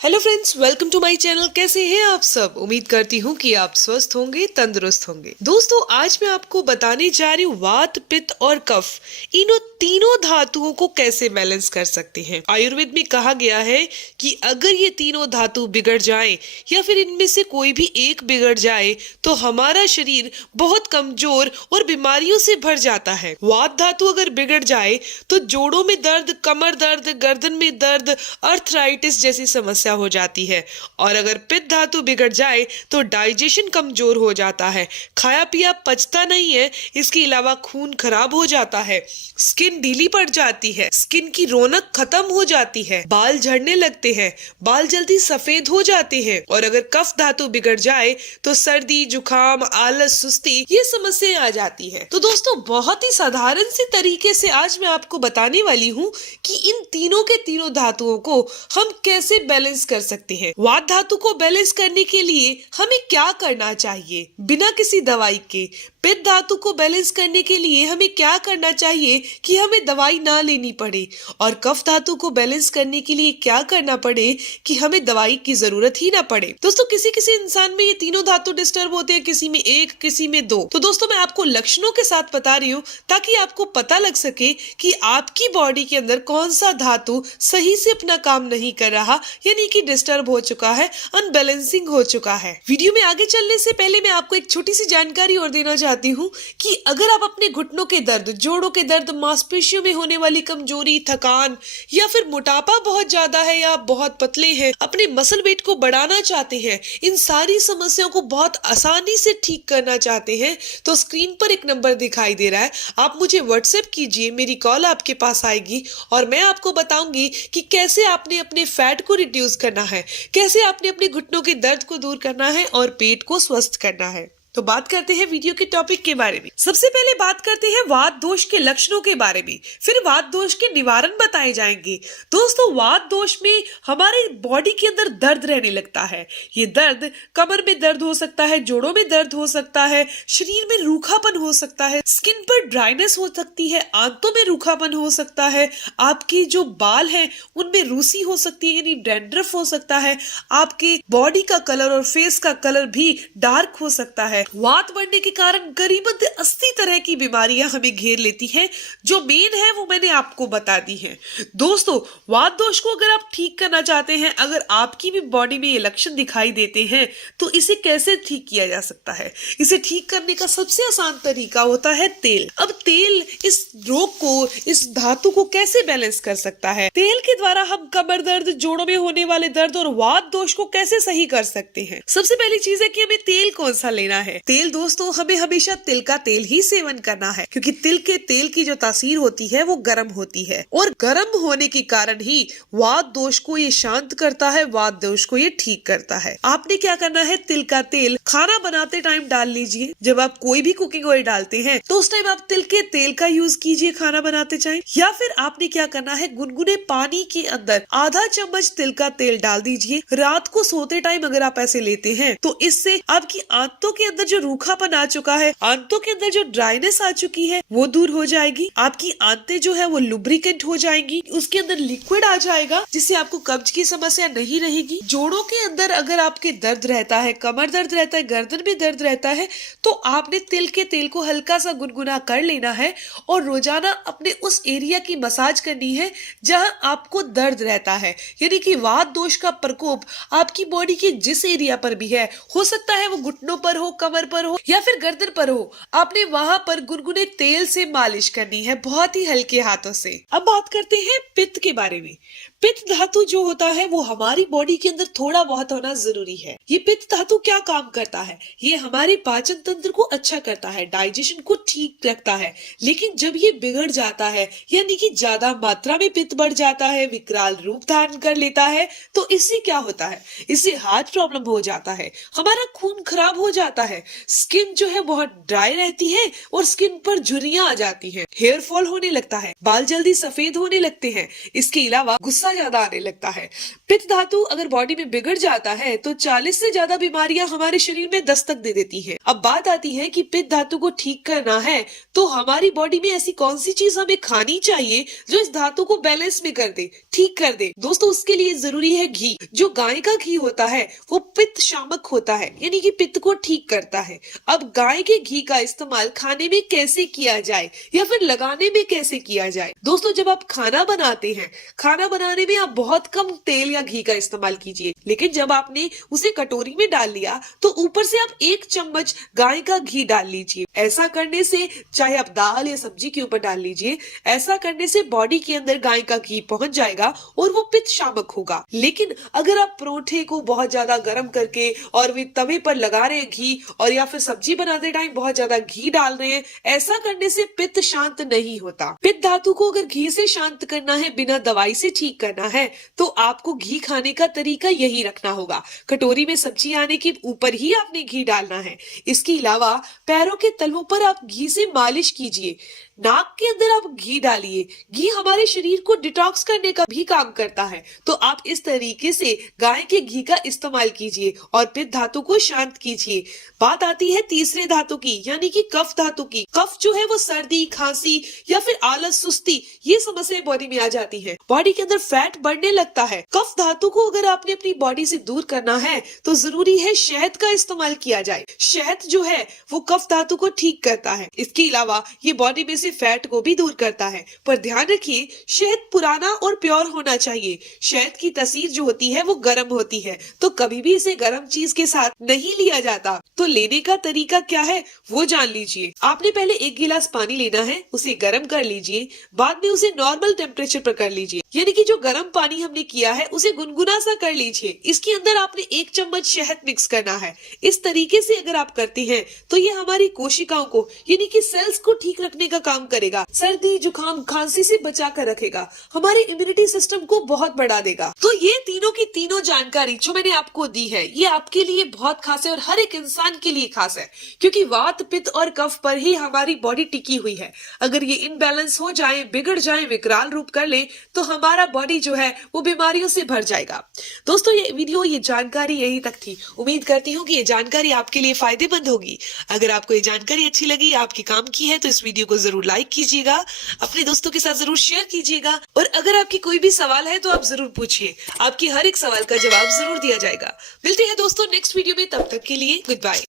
Hello friends, welcome to my channel. कैसे हैं आप सब? उम्मीद करती हूँ कि आप स्वस्थ होंगे, तंदुरुस्त होंगे। दोस्तों, आज मैं आपको बताने जा रही हूँ वात, पित्त और कफ, इन्हों तीनों धातुओं को कैसे बैलेंस कर सकते हैं। आयुर्वेद में कहा गया है कि अगर ये तीनों धातु बिगड़ जाए या फिर इनमें से कोई भी एक बिगड़ जाए तो हमारा शरीर बहुत कमजोर और बीमारियों से भर जाता है। वात धातु अगर बिगड़ जाए तो जोड़ों में दर्द, कमर दर्द, गर्दन में दर्द, अर्थराइटिस जैसी समस्या हो जाती है। और अगर पित्त धातु बिगड़ जाए तो डाइजेशन कमजोर हो जाता है, खाया पिया पचता नहीं है, इसके अलावा खून खराब हो जाता है, स्किन ढीली पड़ जाती है, स्किन की रौनक खत्म हो जाती है, बाल झड़ने लगते हैं, बाल जल्दी सफेद हो जाते हैं। और अगर कफ धातु बिगड़ जाए तो सर्दी, जुकाम, आलस, सुस्ती ये समस्या आ जाती है। तो दोस्तों, बहुत ही साधारण से तरीके से आज मैं आपको बताने वाली हूँ कि इन तीनों के तीनों धातुओं को हम कैसे बैलेंस कर सकते हैं। वात धातु को बैलेंस करने के लिए हमें क्या करना चाहिए बिना किसी दवाई के? पित्त धातु को बैलेंस करने के लिए हमें क्या करना चाहिए कि हमें दवाई ना लेनी पड़े? और कफ धातु को बैलेंस करने के लिए क्या करना पड़े कि हमें दवाई की जरूरत ही ना पड़े? दोस्तों, किसी किसी इंसान में ये तीनों धातु डिस्टर्ब होते हैं, किसी में एक, किसी में दो। तो दोस्तों, मैं आपको लक्षणों के साथ बता रही हूँ ताकि आपको पता लग सके कि आपकी बॉडी के अंदर कौन सा धातु सही से अपना काम नहीं कर रहा, यानी कि डिस्टर्ब हो चुका है, अनबैलेंसिंग हो चुका है। वीडियो में आगे चलने से पहले मैं आपको एक छोटी सी जानकारी और देना चाहती हूँ कि अगर आप अपने घुटनों के दर्द, जोड़ों के दर्द, मांसपेशियों में होने वाली कमजोरी, थकान या फिर मोटापा बहुत ज्यादा है या आप बहुत पतले हैं, अपने मसल वेट को बढ़ाना चाहते हैं, इन सारी समस्याओं को बहुत आसानी से ठीक करना चाहते हैं, तो स्क्रीन पर एक नंबर दिखाई दे रहा है, आप मुझे व्हाट्सएप कीजिए, मेरी कॉल आपके पास आएगी और मैं आपको बताऊंगी कि कैसे आपने अपने फैट को रिड्यूस करना है, कैसे आपने अपने घुटनों के दर्द को दूर करना है और पेट को स्वस्थ करना है। तो बात करते हैं वीडियो के टॉपिक के बारे में। सबसे पहले बात करते हैं वात दोष के लक्षणों के बारे में, फिर वात दोष के निवारण बताए जाएंगे। दोस्तों, वात दोष में हमारे बॉडी के अंदर दर्द रहने लगता है। ये दर्द कमर में दर्द हो सकता है, जोड़ों में दर्द हो सकता है, शरीर में रूखापन हो सकता है, स्किन पर ड्राइनेस हो सकती है, आंतों में रूखापन हो सकता है, आपकी जो बाल हैं उनमें रूसी हो सकती है यानी डैंड्रफ हो सकता है, आपके बॉडी का कलर और फेस का कलर भी डार्क हो सकता है। वात बढ़ने के कारण करीबन 80 तरह की बीमारियां हमें घेर लेती हैं। जो मेन है वो मैंने आपको बता दी है। दोस्तों, वात दोष को अगर आप ठीक करना चाहते हैं, अगर आपकी भी बॉडी में ये लक्षण दिखाई देते हैं तो इसे कैसे ठीक किया जा सकता है? इसे ठीक करने का सबसे आसान तरीका होता है तेल। अब तेल इस रोग को, इस धातु को कैसे बैलेंस कर सकता है? तेल के द्वारा हम कमर दर्द, जोड़ों में होने वाले दर्द और वात दोष को कैसे सही कर सकते हैं? सबसे पहली चीज है कि हमें तेल कौन सा लेना है। तेल दोस्तों, हमें हमेशा तिल का तेल ही सेवन करना है, क्योंकि तिल के तेल की जो तासीर होती है वो गर्म होती है और गर्म होने के कारण ही वात दोष को ये शांत करता है, वात दोष को ये ठीक करता है। आपने क्या करना है, तिल का तेल खाना बनाते टाइम डाल लीजिए। जब आप कोई भी कुकिंग ऑयल डालते हैं तो उस टाइम आप तिल के तेल का यूज कीजिए खाना बनाते टाइम। या फिर आपने क्या करना है, गुनगुने पानी के अंदर आधा चम्मच तिल का तेल डाल दीजिए। रात को सोते टाइम अगर आप ऐसे लेते हैं तो इससे आपकी आंतों के अंदर जो रूखापन आ चुका है, आंतों के अंदर जो ड्राइनेस आ चुकी है वो दूर हो जाएगी। आपकी आंतें जो है वो लुब्रिकेंट हो जाएंगी, उसके अंदर लिक्विड आ जाएगा जिससे आपको कब्ज की समस्या नहीं रहेगी। जोड़ों के अंदर अगर आपके दर्द रहता है, कमर दर्द रहता है, गर्दन में दर्द रहता है, तो आपने तिल के तेल को हल्का सा गुनगुना कर लेना है और रोजाना अपने उस एरिया की मसाज करनी है जहां आपको दर्द रहता है। यानी कि वात दोष का प्रकोप आपकी बॉडी के जिस एरिया पर भी है, हो सकता है वो घुटनों पर हो, कमर पर हो या फिर गर्दन पर हो, आपने वहां पर गुनगुने तेल से मालिश करनी है, बहुत ही हल्के हाथों से। अब बात करते हैं पित्त के बारे में। पित्त धातु जो होता है वो हमारी बॉडी के अंदर थोड़ा बहुत होना जरूरी है। ये पित्त धातु क्या काम करता है? ये हमारे पाचन तंत्र को अच्छा करता है, डाइजेशन को ठीक रखता है। लेकिन जब ये बिगड़ जाता है, यानी कि ज्यादा मात्रा में पित्त बढ़ जाता है, विकराल रूप धारण कर लेता है, तो इससे क्या होता है? इससे हार्ट प्रॉब्लम हो जाता है, हमारा खून खराब हो जाता है, है, स्किन जो है बहुत ड्राई रहती है और स्किन पर झुर्रियां आ जाती हैं, हेयर फॉल होने लगता है, बाल जल्दी सफेद होने लगते हैं। इसके अलावा गुस्सा ज्यादा आने लगता है। पित्त धातु अगर बॉडी में बिगड़ जाता है तो 40 से ज्यादा बीमारियां हमारे शरीर में दस्तक दे देती हैं। अब बात आती है कि पित्त धातु को ठीक करना है तो हमारी बॉडी में ऐसी कौन सी चीज हमें खानी चाहिए जो इस धातु को बैलेंस में कर दे, ठीक कर दे। दोस्तों, उसके लिए जरूरी है घी। जो गाय का घी होता है वो पित्त शामक होता है, यानी कि पित्त को ठीक करता है। अब गाय के घी का इस्तेमाल खाने में कैसे किया जाए या फिर लगाने में कैसे किया जाए? दोस्तों, जब आप खाना बनाते हैं, खाना बनाने में आप बहुत कम तेल या घी का इस्तेमाल कीजिए, लेकिन जब आपने उसे कटोरी में डाल लिया तो ऊपर से आप 1 चम्मच गाय का घी डाल लीजिए। ऐसा करने से, चाहे आप दाल या सब्जी के ऊपर डाल लीजिए, ऐसा करने से बॉडी के अंदर गाय का घी पहुंच जाएगा और वो पित्त शामक होगा। लेकिन अगर आप परोठे को बहुत ज्यादा गर्म करके और वे तवे पर लगा रहे हैं घी, और या फिर सब्जी बनाते टाइम बहुत ज्यादा घी डाल रहे हैं, ऐसा करने से पित्त शांत नहीं होता। पित्त धातु को अगर घी से शांत करना है, बिना दवाई से ठीक करना है, तो आपको घी खाने का तरीका यही रखना होगा। कटोरी में सब्जी आने के ऊपर ही आपने घी डालना है। इसके अलावा पैरों के तलवों पर आप घी से मालिश कीजिए। नाक के अंदर आप घी डालिए। घी हमारे शरीर को डिटॉक्स करने का भी काम करता है। तो आप इस तरीके से गाय के घी का इस्तेमाल कीजिए और पित्त धातु को शांत कीजिए। बात आती है तीसरे धातु की, यानी कि कफ धातु की। कफ जो है वो सर्दी, खांसी या फिर आलस, सुस्ती, ये समस्याएं बॉडी में आ जाती है। बॉडी के अंदर फैट बढ़ने लगता है। कफ धातु को अगर आपने अपनी बॉडी से दूर करना है तो जरूरी है शहद का इस्तेमाल किया जाए। शहद जो है वो कफ धातु को ठीक करता है। इसके अलावा ये बॉडी में फैट को भी दूर करता है। पर ध्यान रखिए, शहद पुराना और प्योर होना चाहिए। शहद की तासीर जो होती है वो गर्म होती है, तो कभी भी इसे गर्म चीज के साथ नहीं लिया जाता। तो लेने का तरीका क्या है वो जान लीजिए। आपने पहले 1 गिलास पानी लेना है, उसे गर्म कर लीजिए, बाद में उसे नॉर्मल टेम्परेचर पर कर लीजिए, यानी कि जो गर्म पानी हमने किया है उसे गुनगुना सा कर लीजिए। इसके अंदर आपने 1 चम्मच शहद मिक्स करना है। इस तरीके से अगर आप करते हैं तो ये हमारी कोशिकाओं को, यानी कि सेल्स को ठीक रखने का काम करेगा, सर्दी, जुकाम, खांसी से बचा कर रखेगा, हमारे इम्यूनिटी सिस्टम को बहुत बढ़ा देगा। तो ये तीनों की तीनों जानकारी जो मैंने आपको दी है, ये आपके लिए बहुत खास है और हर एक इंसान के लिए खास है, क्योंकि वात, पित्त और कफ पर ही हमारी बॉडी टिकी हुई है। अगर ये इनबैलेंस हो जाए, बिगड़ जाए, विकराल रूप कर ले, तो हमारा बॉडी जो है वो बीमारियों से भर जाएगा। दोस्तों, ये वीडियो, ये जानकारी यहीं तक थी। उम्मीद करती हूँ कि ये जानकारी आपके लिए फायदेमंद होगी। अगर आपको ये जानकारी अच्छी लगी, आपके काम की है, तो इस वीडियो को जरूर लाइक कीजिएगा, अपने दोस्तों के साथ जरूर शेयर कीजिएगा, और अगर आपकी कोई भी सवाल है तो आप जरूर पूछिए। आपकी हर एक सवाल का जवाब जरूर दिया जाएगा। मिलते हैं दोस्तों नेक्स्ट वीडियो में, तब तक के लिए गुड बाय।